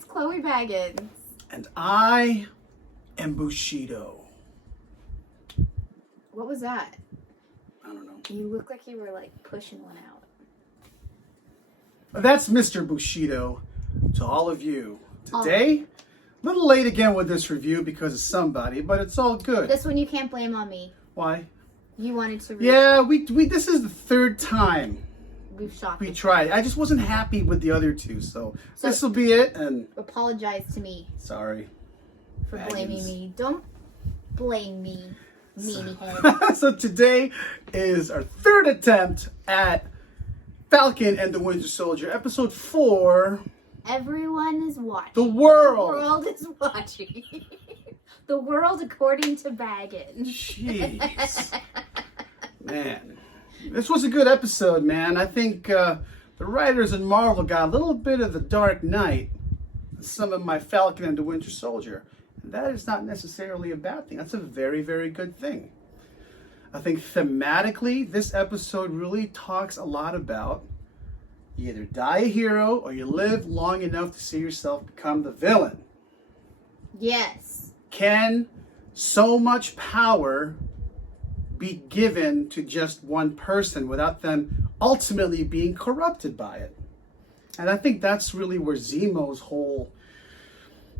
it's Chloe Baggins. And I am Bushido. What was that? I don't know. You look like you were like pushing one out. That's Mr. Bushido to all of you. Today, a little late again with this review because of somebody, but it's all good. This one you can't blame on me. Why? You wanted to read. Yeah, we this is the third time We've shocked we you. tried. I just wasn't happy with the other two, so this will be it. And apologize to me sorry for Baggins. blaming me. Don't blame me, meanie head. So today is our third attempt at Falcon and the Winter Soldier, episode 4. Everyone is watching. The world. The world is watching. The world according to Baggins. Jeez. Man. This was a good episode, man. I think the writers in Marvel got a little bit of the Dark Knight, some of my Falcon and the Winter Soldier. And that is not necessarily a bad thing. That's a very, very good thing. I think thematically, this episode really talks a lot about you either die a hero or you live long enough to see yourself become the villain. Yes. Can so much power be given to just one person without them ultimately being corrupted by it? And I think that's really where Zemo's whole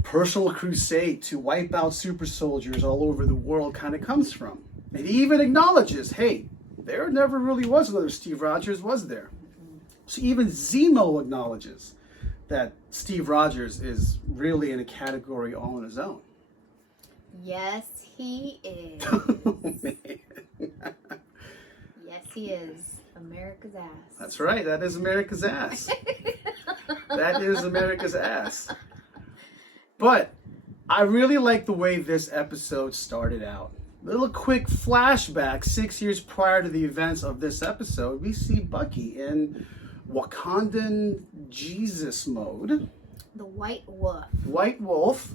personal crusade to wipe out super soldiers all over the world kind of comes from. And he even acknowledges, hey, there never really was another Steve Rogers, was there? So even Zemo acknowledges that Steve Rogers is really in a category all on his own. Yes, he is. Oh, man. Yes, he is. America's ass. That's right. That is America's ass. That is America's ass. But I really like the way this episode started out. Little quick flashback, 6 years prior to the events of this episode, we see Bucky in Wakandan Jesus mode. The White Wolf. White Wolf.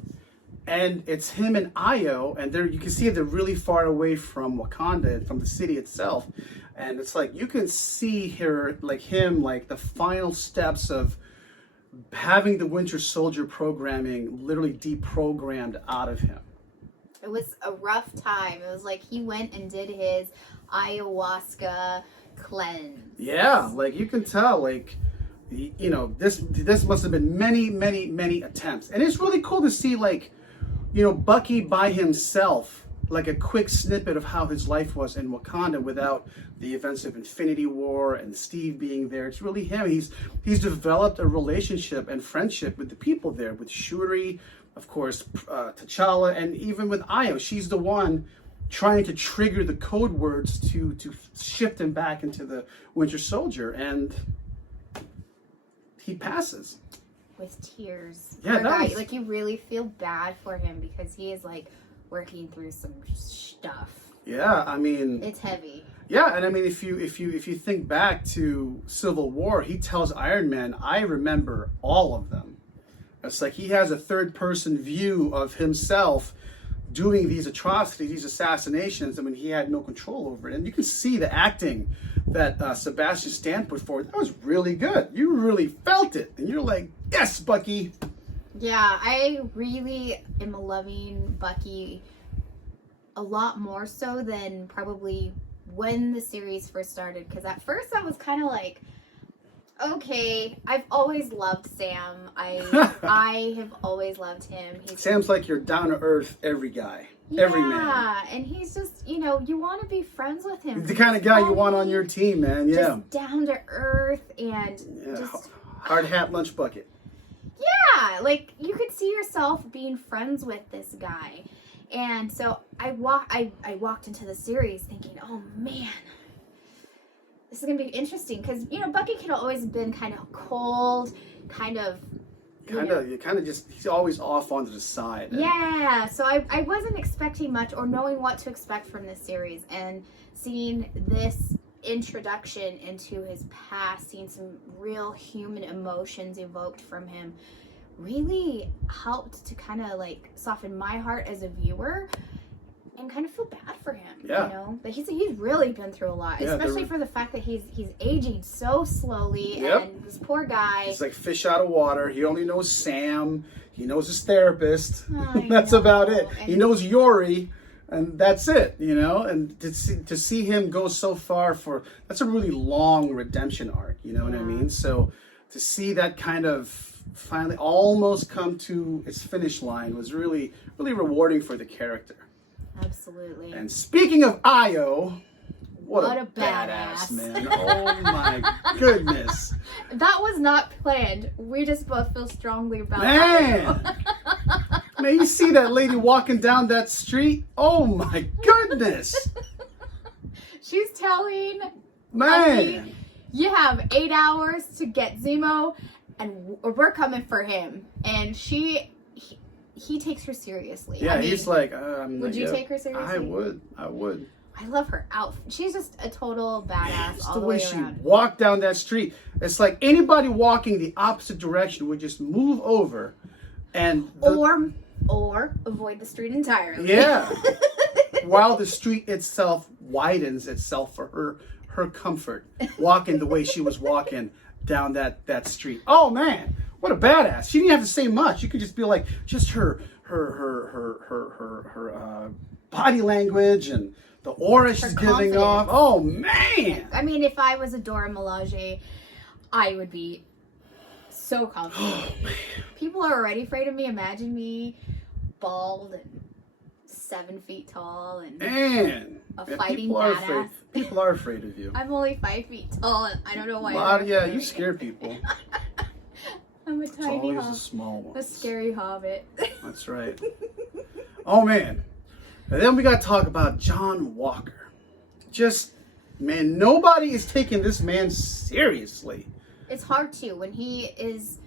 And it's him and Io, and you can see they're really far away from Wakanda, from the city itself. And it's like you can see here, like him, like the final steps of having the Winter Soldier programming literally deprogrammed out of him. It was a rough time. It was like he went and did his ayahuasca cleanse. Yeah, like you can tell, like, you know, this must have been many attempts. And it's really cool to see, like, you know, Bucky by himself, like a quick snippet of how his life was in Wakanda without the events of Infinity War and Steve being there. It's really him. He's developed a relationship and friendship with the people there, with Shuri, of course, T'Challa, and even with Io. She's the one trying to trigger the code words to shift him back into the Winter Soldier, and he passes. With tears. Yeah, like you really feel bad for him because he is like working through some stuff. Yeah, I mean, it's heavy. Yeah, and I mean, if you think back to Civil War, he tells Iron Man, "I remember all of them." It's like he has a third-person view of himself doing these atrocities, these assassinations. I mean, he had no control over it, and you can see the acting that Sebastian Stan put forward. That was really good. You really felt it, and you're like, "Yes, Bucky." Yeah, I really am loving Bucky a lot more so than probably when the series first started. Because at first I was kind of like, okay, I've always loved Sam. I have always loved him. Sam's like your down-to-earth every guy. Every man. Yeah, and he's just, you know, you want to be friends with him. He's the kind of guy you want on your team, man. Yeah. Just down to earth and just hard hat, lunch bucket. Yeah, like you could see yourself being friends with this guy. And so I walked into the series thinking, oh man, this is gonna be interesting because you know Bucky could have always been kind of cold, he's always off onto the side. Yeah, so I wasn't expecting much or knowing what to expect from this series, and seeing this introduction into his past, seeing some real human emotions evoked from him really helped to kind of like soften my heart as a viewer and kind of feel bad for him. Yeah. You know, that he's really been through a lot, Yeah, especially for the fact that he's aging so slowly, Yep. and this poor guy. He's like fish out of water. He only knows Sam. He knows his therapist. I That's know. about it. And He knows Yori, and that's it. You know, and to see him go so far that's a really long redemption arc. You know what I mean? So to see that kind of finally almost come to its finish line was really, really rewarding for the character. Absolutely. And speaking of Io, what a badass. man. Oh my goodness. That was not planned. We just both feel strongly about Man. Io. Man, you see that lady walking down that street? Oh my goodness. She's telling Man. Bucky, you have 8 hours to get Zemo, and we're coming for him. And he takes her seriously. Yeah, I mean, he's like, would you take her seriously? I would. I love her outfit. She's just a total badass Just all the the way way she around. walked down that street. It's like anybody walking the opposite direction would just move over and Or avoid the street entirely. yeah. While the street itself widens itself for her comfort, walking the way she was walking down that street. Oh man, what a badass! She didn't have to say much. You could just be like, just her body language and the aura she's giving confidence. off. Oh man! I mean, if I was a Dora Milaje, I would be so confident. People are already afraid of me. Imagine me bald and 7 feet tall and Man, a yeah, fighting people are badass. afraid. People are afraid of you. I'm only 5 feet tall, and I don't know why. Yeah, you scare people. I'm a It's tiny always the hobbit. small A ones. scary hobbit. That's right. Oh man. And then we got to talk about John Walker. Just, man, nobody is taking this man seriously. It's hard to when he is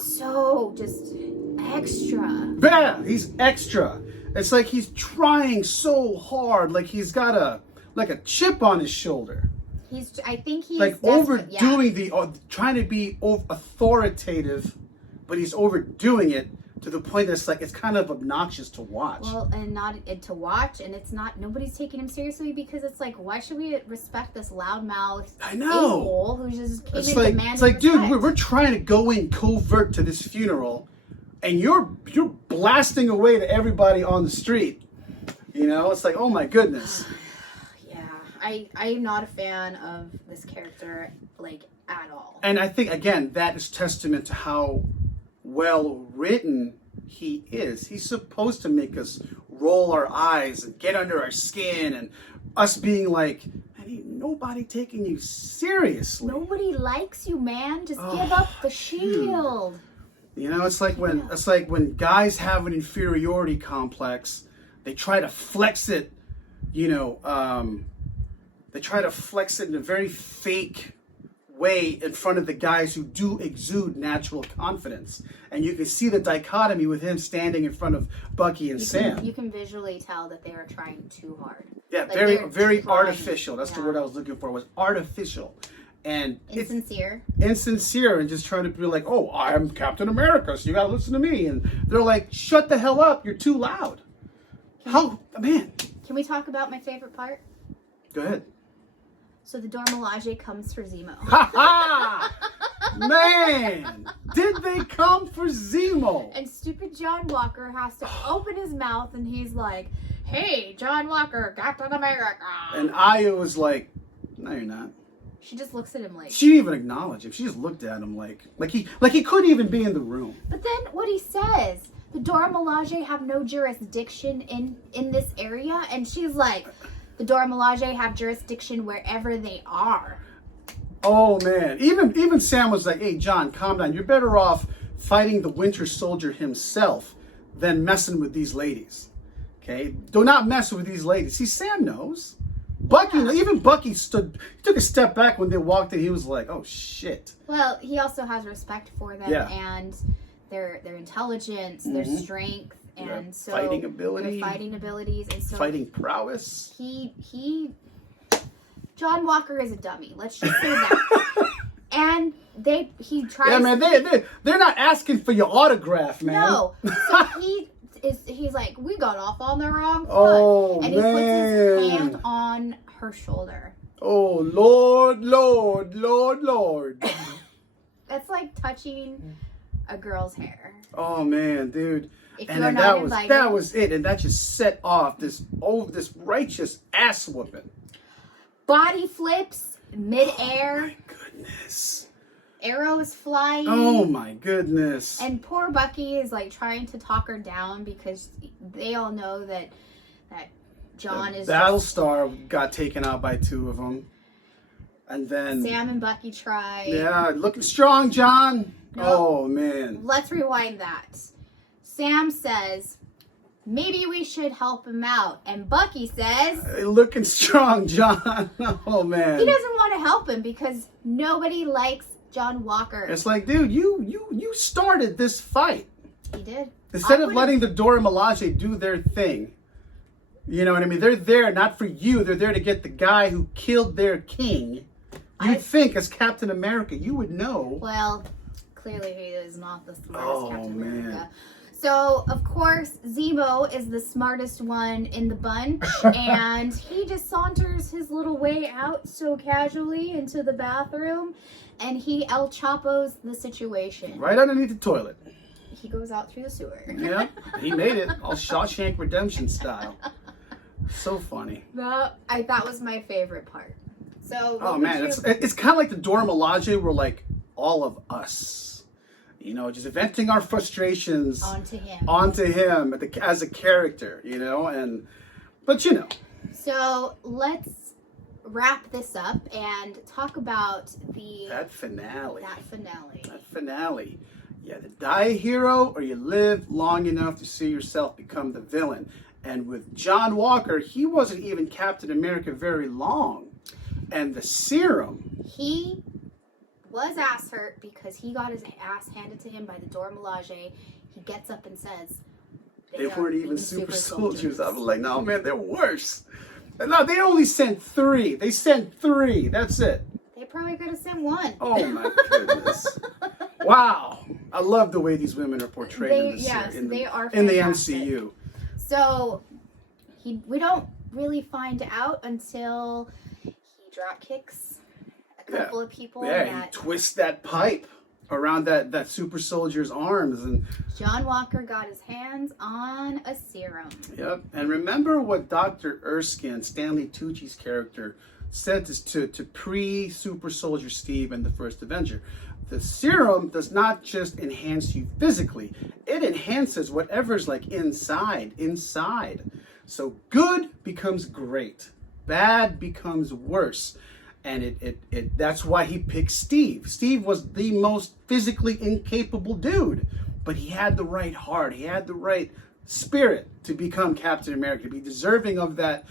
so just extra. Yeah, he's extra. It's like he's trying so hard, like he's got a chip on his shoulder. I think he's Like desperate, overdoing trying to be authoritative, but he's overdoing it to the point that it's kind of obnoxious to watch. Well, and not to watch, and it's not. Nobody's taking him seriously because it's like, why should we respect this loudmouth I know. a-hole who just came in demanding It's like, dude, respect? we're trying to go in covert to this funeral, and you're blasting away to everybody on the street. You know, it's like, oh my goodness. Yeah, I'm not a fan of this character like at all. And I think again that is testament to how well written he is. He's supposed to make us roll our eyes and get under our skin, and us being like, man, ain't nobody taking you seriously. Nobody likes you, man. Just give up the shield. You know, it's like when guys have an inferiority complex, they try to flex it. You know, they try to flex it in a very fake way in front of the guys who do exude natural confidence. And you can see the dichotomy with him standing in front of Bucky and Sam. You can visually tell that they are trying too hard. Yeah, Like, very they're very trying. artificial. That's the Yeah. word I was looking for, was artificial. And it's Insincere. insincere and just trying to be like, oh, I'm Captain America, so you gotta listen to me. And they're like, shut the hell up, you're too loud. Man, Can we talk about my favorite part? go ahead. So the Dora Milaje comes for Zemo. Ha ha! Man, did they come for Zemo? And stupid John Walker has to open his mouth and he's like, hey, John Walker, Captain America. And Io was like, no, you're not. She just looks at him like. She didn't even acknowledge him. She just looked at him like he couldn't even be in the room. But then what he says, the Dora Milaje have no jurisdiction in this area. And she's like, the Dora Milaje have jurisdiction wherever they are. Oh man, even Sam was like, hey John, calm down. You're better off fighting the Winter Soldier himself than messing with these ladies. Okay, do not mess with these ladies. See, Sam knows. Bucky, even Bucky took a step back when they walked in. He was like, oh shit. Well, he also has respect for them and their intelligence, their strength, and so fighting ability, their fighting abilities, and so fighting prowess. John Walker is a dummy. Let's just say that. And he tries. Yeah, man, they're not asking for your autograph, man. No. So he's like, we got off on the wrong foot. Oh, and he man. puts his hand on her shoulder. Oh, Lord, Lord, Lord, Lord. That's like touching a girl's hair. Oh, man, dude. If And you're then not invited, that was it. And that just set off this righteous ass whooping. body flips midair. Oh, my goodness. Arrows flying. Oh, my goodness. And poor Bucky is like trying to talk her down because they all know that John is Battlestar got taken out by two of them. And then Sam and Bucky try. Yeah, looking strong, John. Nope. Oh, man. Let's rewind that. Sam says, maybe we should help him out. And Bucky says, Looking strong, John. Oh, man. he doesn't want to help him because nobody likes John Walker. It's like, dude, you started this fight. He did. Instead of letting the Dora Milaje do their thing. You know what I mean? They're there not for you. They're there to get the guy who killed their king. You'd think as Captain America, you would know. Well, clearly he is not the smartest Oh, Captain man. America. So, of course, Zemo is the smartest one in the bunch, and he just saunters his little way out so casually into the bathroom, and he El Chapos the situation. Right underneath the toilet. He goes out through the sewer. Yeah, he made it. All Shawshank Redemption style. So funny. That was my favorite part. So, Oh, man, it's kind of like the Dora Milaje were like all of us. You know, just venting our frustrations onto him as a character, you know, but you know. So let's wrap this up and talk about That finale. That finale. You either die a hero or you live long enough to see yourself become the villain. And with John Walker, he wasn't even Captain America very long. And the serum. He was ass hurt because he got his ass handed to him by the Dora Milaje. He gets up and says, they weren't even super soldiers. I was like, no, man, they're worse. No, they only sent 3. They sent 3. That's it. They probably could have sent 1. Oh, my goodness. Wow. I love the way these women are portrayed in the MCU. So, we don't really find out until he drop kicks a couple of people. Yeah, he twists that pipe around that super soldier's arms. And John Walker got his hands on a serum. Yep. And remember what Dr. Erskine, Stanley Tucci's character, said to pre-super soldier Steve in the first Avenger. The serum does not just enhance you physically, it enhances whatever's like inside. So good becomes great, bad becomes worse. And that's why he picked Steve. Steve was the most physically incapable dude, but he had the right heart, he had the right spirit to become Captain America, to be deserving of that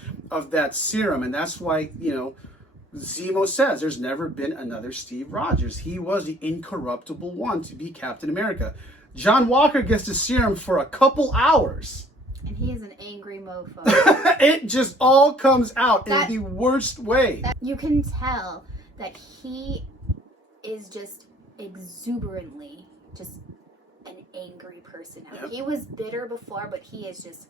serum. And that's why, you know, Zemo says there's never been another Steve Rogers. He was the incorruptible one to be Captain America. John Walker gets the serum for a couple hours. And he is an angry mofo. It just all comes out in the worst way. You can tell that he is just exuberantly just an angry person now. Yep. He was bitter before, but he is just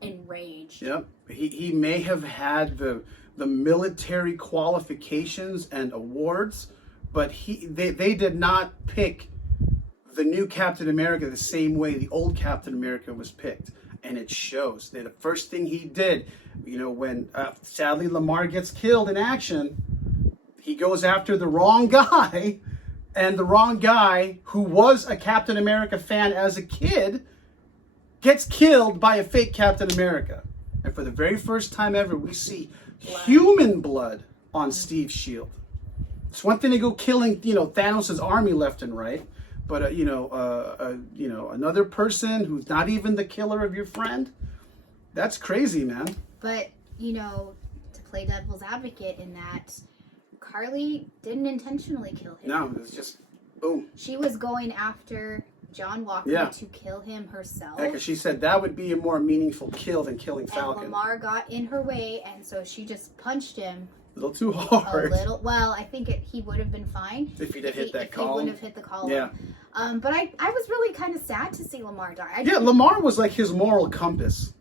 enraged. Yep. He may have had the military qualifications and awards, but they did not pick the new Captain America the same way the old Captain America was picked. And it shows. The first thing he did, you know, when sadly Lamar gets killed in action, he goes after the wrong guy, and the wrong guy, who was a Captain America fan as a kid, gets killed by a fake Captain America. And for the very first time ever, we see human blood on Steve's shield. It's one thing to go killing, you know, Thanos' army left and right, but another person who's not even the killer of your friend, that's crazy, man. But, you know, to play devil's advocate in that, Carly didn't intentionally kill him. No, it's just boom. She was going after John Walker to kill him herself. Yeah, because she said that would be a more meaningful kill than killing Falcon. And Lamar got in her way, and so she just punched him A little too A hard. little. Well, I think he would have been fine If he'd have hit that if he column. wouldn't have hit the column. Yeah. But I was really kind of sad to see Lamar die. Yeah, Lamar was like his moral compass.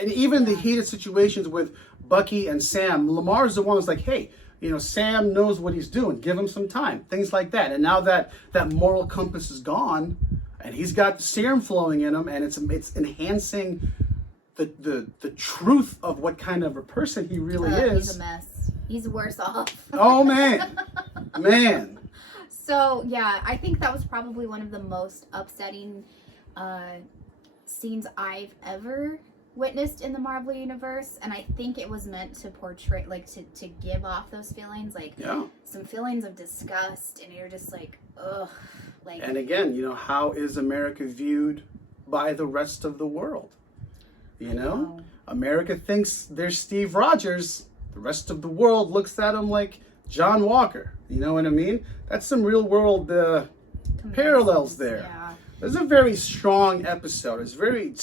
And even the heated situations with Bucky and Sam, Lamar's the one who's like, hey, you know, Sam knows what he's doing. Give him some time. Things like that. And now that moral compass is gone, and he's got the serum flowing in him, and it's enhancing the truth of what kind of a person he really is. He's a mess. He's worse off. Oh, man. Man. So, yeah, I think that was probably one of the most upsetting scenes I've ever witnessed in the Marvel Universe. And I think it was meant to portray, like, to give off those feelings, like, some feelings of disgust. And you're just like, ugh. Like, and again, you know, how is America viewed by the rest of the world? You know? America thinks they're Steve Rogers. The rest of the world looks at him like John Walker. You know what I mean? That's some real world parallels there. Yeah. It's a very strong episode. It's very,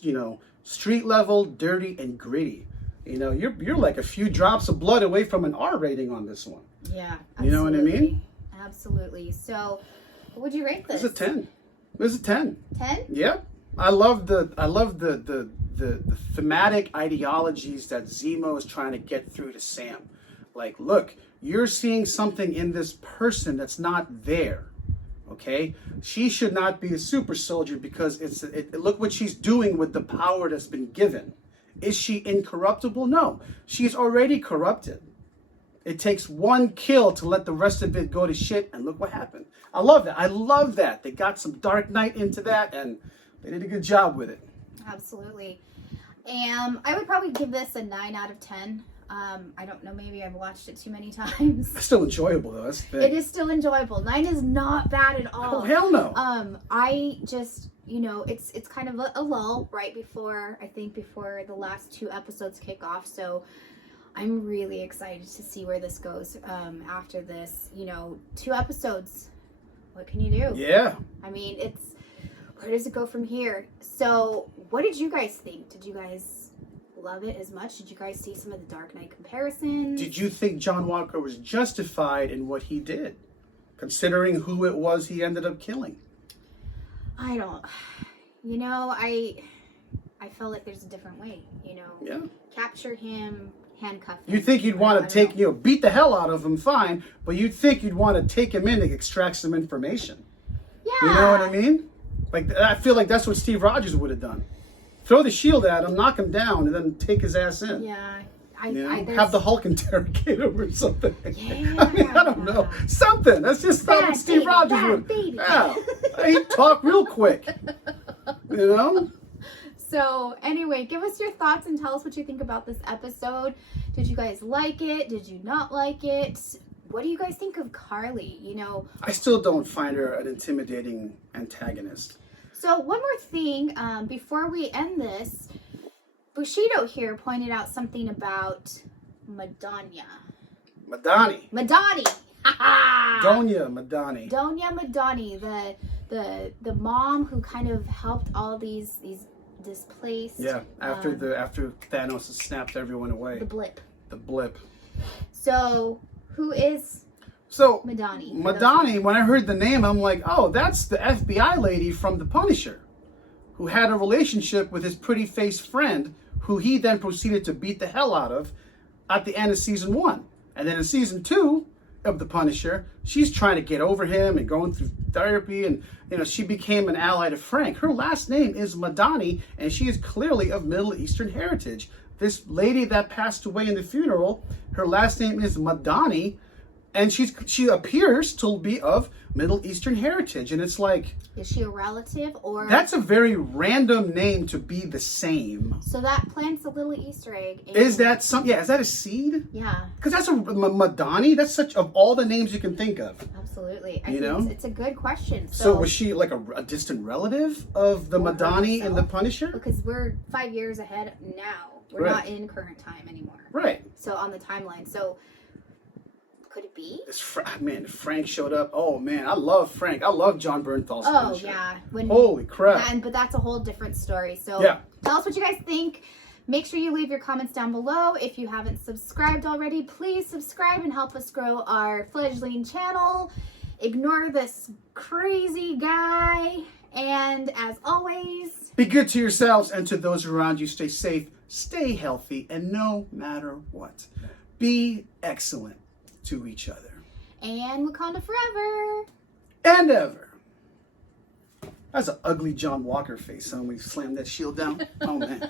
you know, street level, dirty, and gritty. You know, you're like a few drops of blood away from an R rating on this one. Yeah. Absolutely. You know what I mean? Absolutely. So, what would you rate this? It's a 10. It's a 10. 10? Yeah. I love the thematic ideologies that Zemo is trying to get through to Sam. Like, look, you're seeing something in this person that's not there. Okay? She should not be a super soldier because look what she's doing with the power that's been given. Is she incorruptible? No. She's already corrupted. It takes one kill to let the rest of it go to shit, and look what happened. I love that. I love that. They got some Dark Knight into that, and they did a good job with it. Absolutely. I would probably give this a 9 out of 10. I don't know, maybe I've watched it too many times. It's still enjoyable, though. That's the thing. It is still enjoyable. 9 is not bad at all. Oh, hell no. I just, you know, it's kind of a lull right before the last 2 episodes kick off. So I'm really excited to see where this goes after this. You know, 2 episodes. What can you do? Yeah. I mean, where does it go from here? So, what did you guys think? Did you guys love it as much? Did you guys see some of the Dark Knight comparisons? Did you think John Walker was justified in what he did, considering who it was he ended up killing? I don't. You know, I felt like there's a different way. You know, Yeah. Capture him, handcuff him. You think you'd want to beat the hell out of him, fine, but you'd think you'd want to take him in to extract some information. Yeah. You know what I mean? Like, I feel like that's what Steve Rogers would have done. Throw the shield at him, knock him down, and then take his ass in. Yeah. Have the Hulk interrogate him or something. Yeah. I mean, I don't know. Something. That's just not what Steve Rogers would. Baby. Yeah. He'd talk real quick. You know? So, anyway, give us your thoughts and tell us what you think about this episode. Did you guys like it? Did you not like it? What do you guys think of Carly? You know, I still don't find her an intimidating antagonist. so one more thing, before we end this, Bushido here pointed out something about Madonna. Madani. Madani! Donya Madani. Donya Madani, the mom who kind of helped all these displaced. Yeah, after Thanos has snapped everyone away. The blip. The blip. So, who is So Madani? Madani, when I heard the name, I'm like, oh, that's the FBI lady from The Punisher, who had a relationship with his pretty face friend, who he then proceeded to beat the hell out of at the end of season 1. And then in season 2 of The Punisher, she's trying to get over him and going through therapy, and you know, she became an ally to Frank. Her last name is Madani, and she is clearly of Middle Eastern heritage. This lady that passed away in the funeral, her last name is Madani, and she appears to be of Middle Eastern heritage. And it's like, is she a relative or? That's a very random name to be the same. So that plants a little Easter egg. Is that some? Yeah, is that a seed? Yeah. Because that's a Madani. That's such of all the names you can think of. Absolutely. I You think know? it's a good question. So was she like a distant relative of the Madani in The Punisher? Because we're 5 years ahead now. We're Right. not in current time anymore. Right. So on the timeline. So could it be? Man, Frank showed up. Oh man, I love Frank. I love John Bernthal's Oh Punisher. yeah. Holy crap. But that's a whole different story. So Yeah. tell us what you guys think. Make sure you leave your comments down below. If you haven't subscribed already, please subscribe and help us grow our fledgling channel. Ignore this crazy guy. And as always, be good to yourselves and to those around you. Stay safe, stay healthy, and no matter what, be excellent to each other. And Wakanda forever. And ever. That's an ugly John Walker face, huh, when he slammed that shield down. Oh, man.